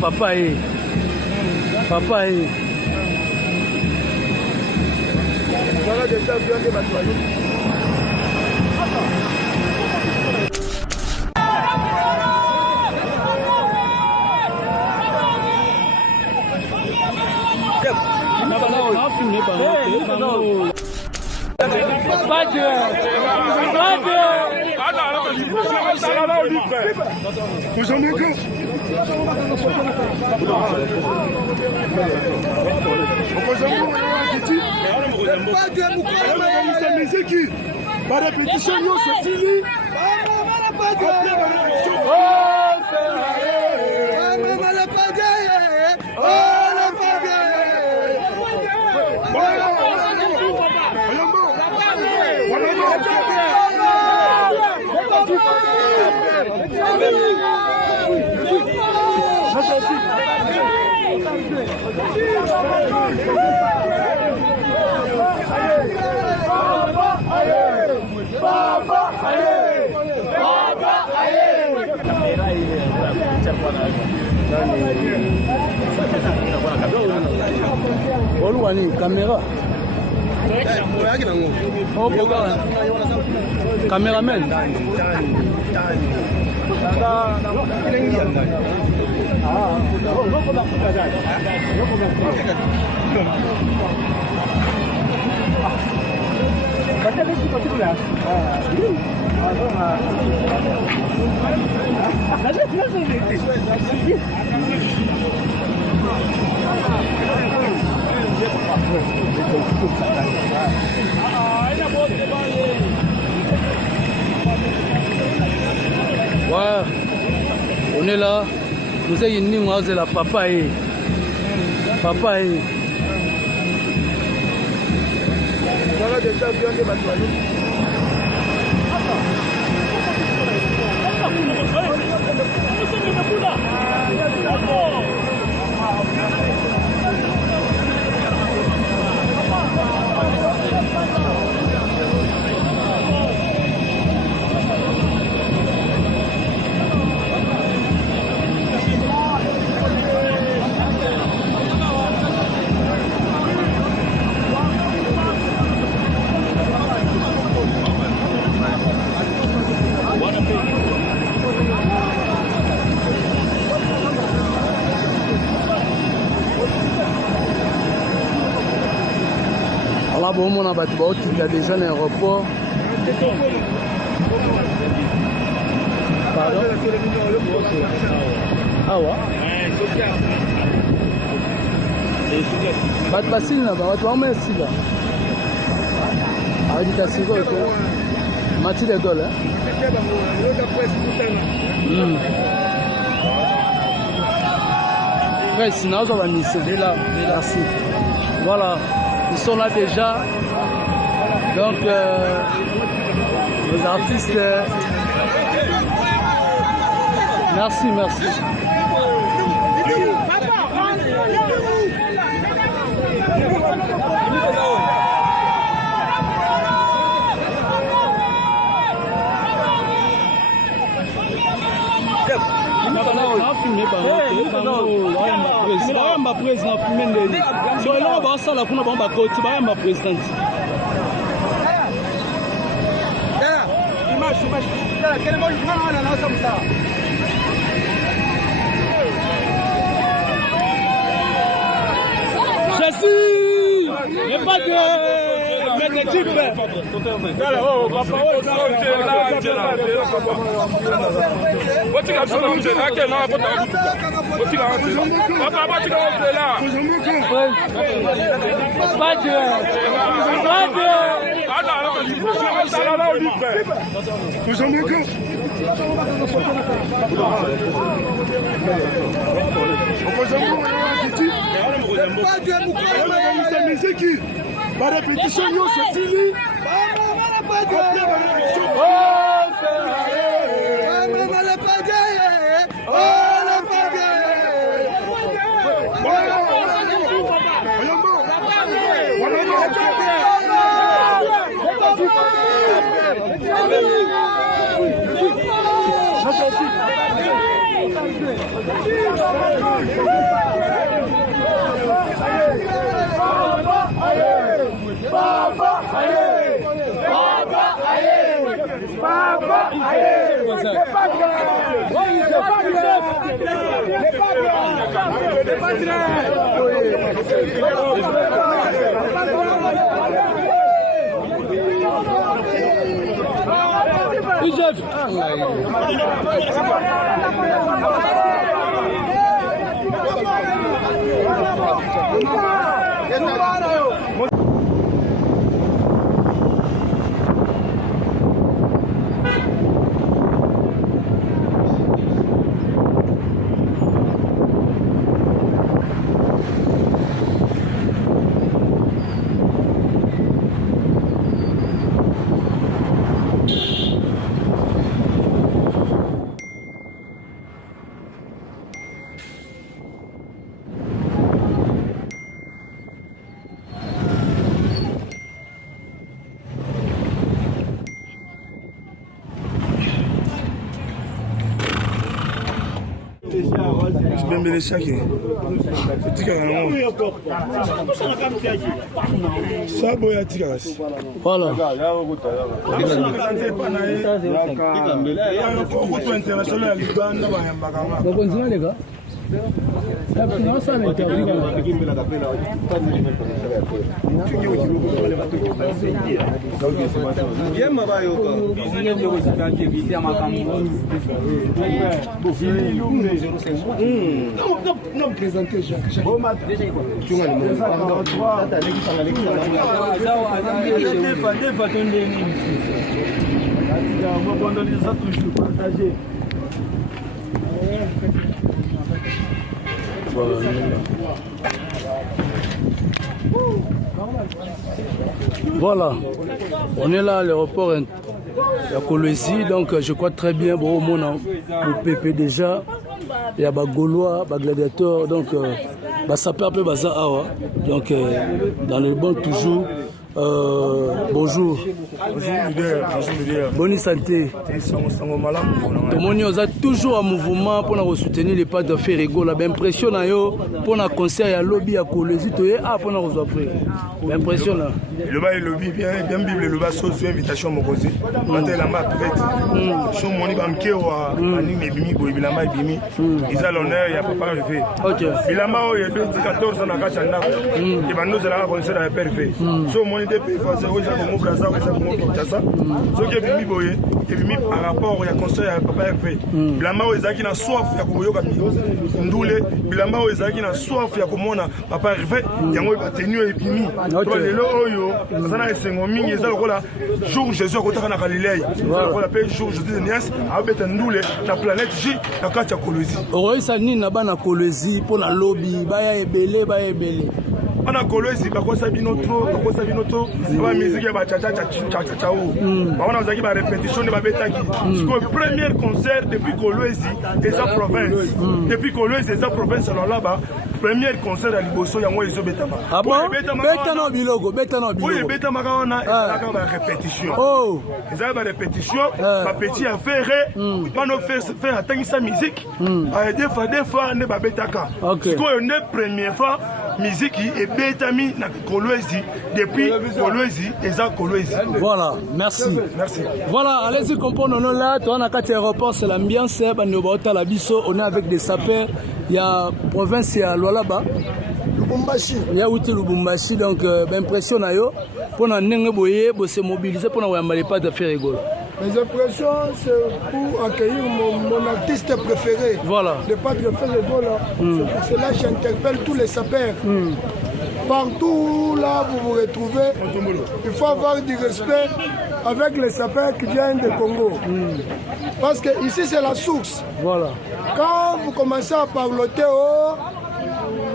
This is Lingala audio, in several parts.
papa et papa et voilà déjà bien des bataillons. Par répétition, nous sommes Oluwani caméra. Caméraman. Ouais, on est là. Nous avons une ligne de la papa et papa et voilà déjà bien des bataillons. là bon on a battu qui a déjà un aéroport. Pardon? Ah ouais? Bat facile là, bat on met ici là. Ah dit assez gol quoi. Mati de gol hein. Ouais, sinon on va misser là, merci. Voilà, ils sont là déjà. Donc les artistes merci. Président so eloko basala kuna bango bakoti bayamba présidente je suis le pas de mettre type par répétition, nous sommes Bembele chaki. Tika na mo. Sabo ya tika kasi. Voilà. Beaucoup international Uganda ba yambaka ma. Donc on les gars. Non, ça l'interview. Non, présenter Jacques. Voilà, on est là à l'aéroport de Kolwezi, donc je crois très bien, bon, au monde, le PP déjà, il y a des Gaulois, des gladiateurs, donc ça peut appeler Baza Awa, donc dans le bon toujours. Bonjour. Bonne santé. Tout le monde est toujours en mouvement pour soutenir les pas de Ferrego. L'impression pour un concert à lobby à Kolwezi, pour nous offrir. L'impression là. Le bas est lobby bien Bible le bas sous invitation mon conseil. Quand la map fait. Son moni banque ou anime bimi bo bilamba bimi. Ils a l'honneur il y a pas arrivé. OK. Bilamba o il y a 14 ans na kachanda. Et ben nous là concert à parfait. So moni de pays français o ça comme Brazza o ça comme Kinshasa. So que bimi boye, et bimi par rapport il y a concert à pas fait. Bilamba o ezaki na soif ya koyoka ndule. Bilamba o ezaki na soif ya komona papa arrivé. Yango ba tenu et bimi. To lelo oyo sana esengo mingi eza lokola jour Jésus akotaka na Galilée. Lokola pe jour Jésus de Nias abeta ndule na planète J na kati ya Kolwezi. Oisa nini na bana Kolwezi pour na lobby baya ebele. Ana Kolwezi bakosa bino trop ba musique ya ba cha o. Ba wana uzaki ba répétition de ba betaki. Le premier concert depuis Kolwezi et sa province. Depuis Kolwezi et sa province là-bas. Premier concert à Liboso yango ezo betama. Ah bon? Betano bilogo. Oui, betama kana ezalaka ba répétition. Oh. Ezalaka ba répétition, ba petit affaire, pas no faire attendre sa musique. Des fois ne ba betaka. C'est quoi une première fois musique et betami na Kolwezi depuis Kolwezi eza Kolwezi. Voilà, merci. Voilà, allez-y comprendre on est là, toi on a quatre aéroports, c'est l'ambiance, la biso, on est avec des sapeurs, il y a province il y a Lualaba. Lubumbashi. Il y a outil Lubumbashi donc impression na yo pour na ndenge boye bo se mobiliser pour na wambale pas de faire rigolo. Mes impressions, c'est pour accueillir mon artiste préféré. Voilà. Le pas de faire le goal. C'est pour cela que j'interpelle tous les sapeurs. Partout là où vous vous retrouvez, il faut avoir du respect avec les sapeurs qui viennent du Congo. Parce que ici c'est la source. Voilà. Quand vous commencez à parloter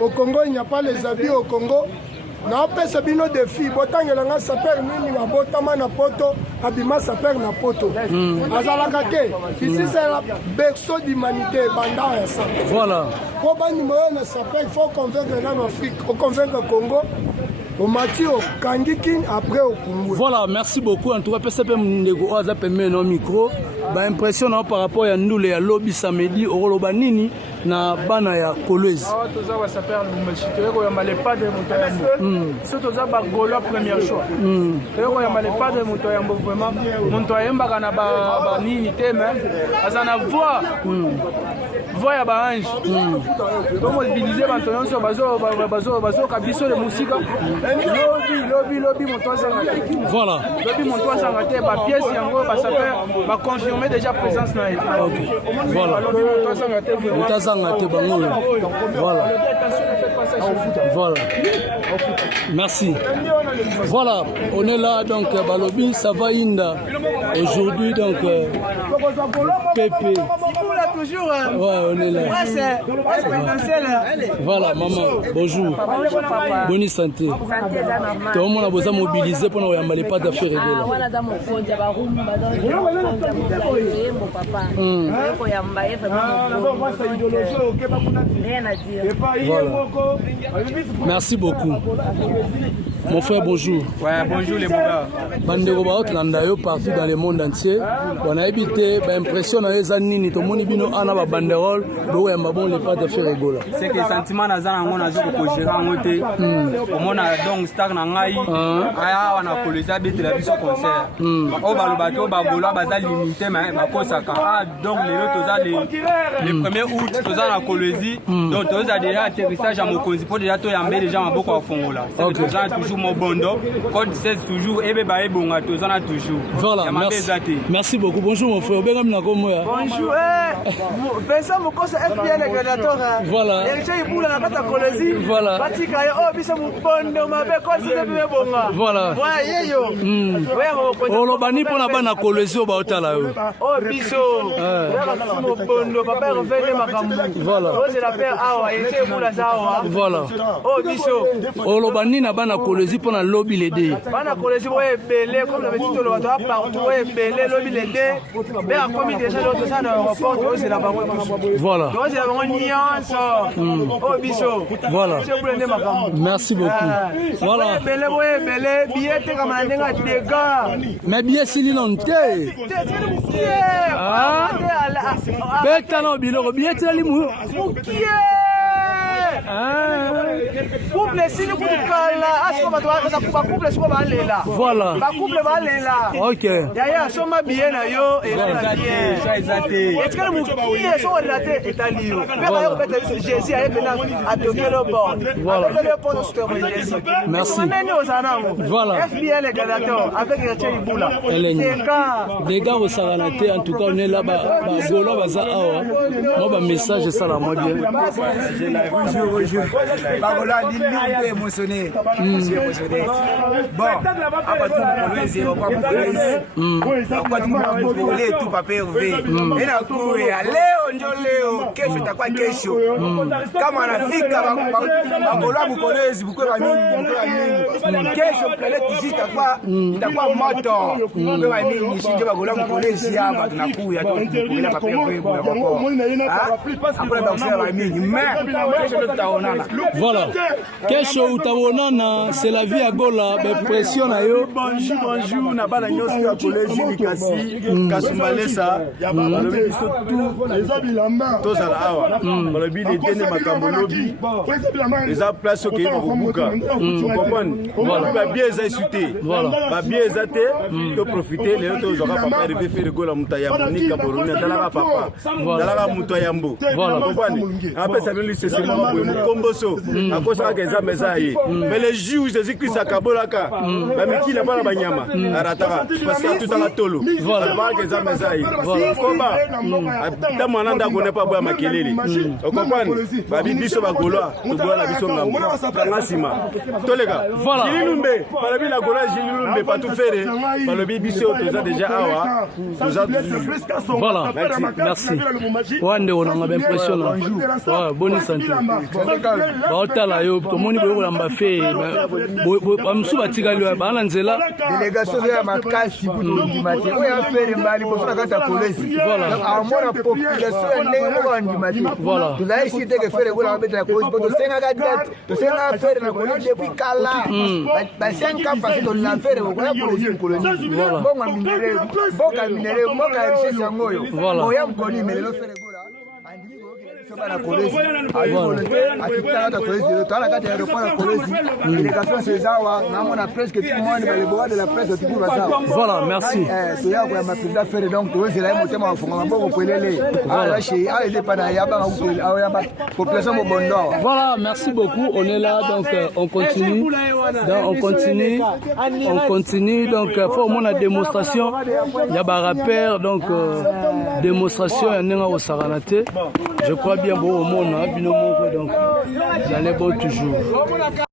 au Congo, il n'y a pas les habits au Congo. Na pesa bino défi botangela nga saper nini wa botama na poto abima saper na poto azalaka te ici c'est la berceau d'humanité banda ya ça. Voilà. Pour bani moyo na saper il faut convaincre l'Afrique, convaincre le Congo. Au Mathieu, Kangikin, après au Congo. Voilà, merci beaucoup. En tout cas, PCP Ndego Aza permet nos micros. ba impression na par rapport ya ndule ya lobby samedi okoloba nini na bana ya Kolwezi. Ah toza ba saper lumachito ko ya malepa de moto. So toza ba golo premier choix. Ko ya malepa de moto ya vraiment moto ayemba kana ba nini te même azana voix ya ba ange. Donc mobiliser ba tonso bazo kabiso le musique. Lobby moto azana. Voilà. Lobby moto azana te ba pièce yango ba saper ba confirmer déjà présence na ye. Voilà. Lobby moto azana te vraiment. Voilà. Voilà. Merci. Voilà, on est là donc Balobi, ça va Inda. Aujourd'hui donc Pépé. Toujours. Ouais, on est là. Voilà, maman, bonjour. Bonne santé. Tout le monde a besoin de mobiliser pour nous y pas d'affaires rigoler. Voilà dans mon compte, il y a rien à dire. Voilà. Merci beaucoup. Mon frère, bonjour. Ouais, bonjour les bogas. Bandeko baotlanda partout dans le monde entier. On a habité, impression na ezanini to moni bino ana ba banderole do ya mabon le pas de faire rigola. C'est que sentiment na zana ngona zo ko gérer ngote. Au mona donc star na ngai. Aya wana koleza bete la biso concert. O baloba to ba bolo ba limité mais ba kosaka. Ah donc les autres za les 1er août toza na kolezi. Donc toza déjà atterrissage à Mokonzi pour déjà to yambe déjà maboko a fongola. C'est que toza toujours mon bondo. Code 16 toujours ebe ba ebonga toza na toujours. Voilà, merci beaucoup. Bonjour mon frère. Bonjour. Vincent Mokosa FPL Gladiator. Voilà. Voilà. Voilà. Olobani pona bana kolezi oba otala yo. Oh biso. Mokondo papa revele makambu. Voilà. Ose la père awa ete mula zawa. Voilà. Oh biso. Olobani na bana kolezi pona lobby les deux. Bana kolezi boye belé comme le petit le bato partout boye belé lobby les deux. Mais a commis déjà l'autre ça dans rapport ose la bango. Voilà. Ose la bango nuance. Oh biso. Voilà. Merci beaucoup. Voilà. Belé boye belé billet comme la ndenga de gars. Mais billet sili non te. Ah. Beta no biloko billet teli mu. Couple si nous kala asko ba couple si ba lela. Voilà. Ba couple ba lela. OK. Yaya soma bien na yo et la bien. Est-ce que le moukié so relaté etali yo. Mais ba yo beta Jésus a epena a toquer le bord. Voilà. Le port de Jésus. Merci. Voilà. FBL Gladiator avec Rachel Ibula. Les gars au Saranate en tout cas on est là bas golo baza awa. Moi ba message ça la moi bien. Bonjour. Bagola dit un peu émotionné. Je suis émotionné. Bon, après tout, on va pas tout papier ouvert. Et na cour ya leo ndio leo, kesho itakuwa kesho. Kama anafika bagola bukolezi bukwe ba mingi. Kesho planète ici itakuwa moto. Bukwe ba mingi sije bagola bukolezi hapa tunakuya tu bila papier ouvert kwa. Après donc c'est ba mingi. Mais voilà. Kesho utaonana, c'est la vie à Gola, pression na yo. Bonjour, na bana nyosi ya collège Likasi, Kasumbalesa, balobi biso tout tozala awa. Balobi detene makambo lobi. Eza place oke ko buka. Tu comprends? Voilà, ba bien eza suité. Voilà. Ba bien eza te, to profiter les autres aura papa arriver faire gola mutaya monika boroni dalaka papa. Dalaka mutaya mbo. Voilà, comprends? Après ça lui c'est seulement komboso akosa keza mezaye mais les jours Jésus-Christ akabolaka bamiki la bala banyama arataka parce que tout à tolo voilà keza mezaye komba ta mwana ndako ne pas boya makelele o comprendre babi biso bagoloa to boya biso ngambo kanga sima tolega voilà jilumbe balabi la gola jilumbe pas tout faire balobi biso toza déjà awa toza voilà merci wande on a impression bonne santé baotala yo tomoni boyokolamba fe bamosusu batikali baa na nzela délégation oyo ya makasi kutondima te oyo afere mbali liboso na kati ya polisi amona population ya ndenge moko bandima te tozali si teke fere ekola babeta ya polisi po tosengaka date tosengaka fere na koloni depuis kala ba 5 ans passé tolina fere okoya polisi mokolo nini mbongo minere mboka minere mboka ya richesse yango oyo oya mokoni melelo fere ekola andimi koyokela na polisi akitaka polisi tala kati ya aéroport ya polisi délégation sezawa namona presque tout le monde baleboa de la presse tuku basawa voilà merci toya koya maprésident fere donc tozela ye motema mafunga maboko kwelele alache aleze pana yabanga yaba population mobondo. Voilà, merci beaucoup, on est là donc on continue donc pour mon démonstration il y a un rappeur donc démonstration il y a au Saranate je crois bien bon au monde donc dans les bons toujours.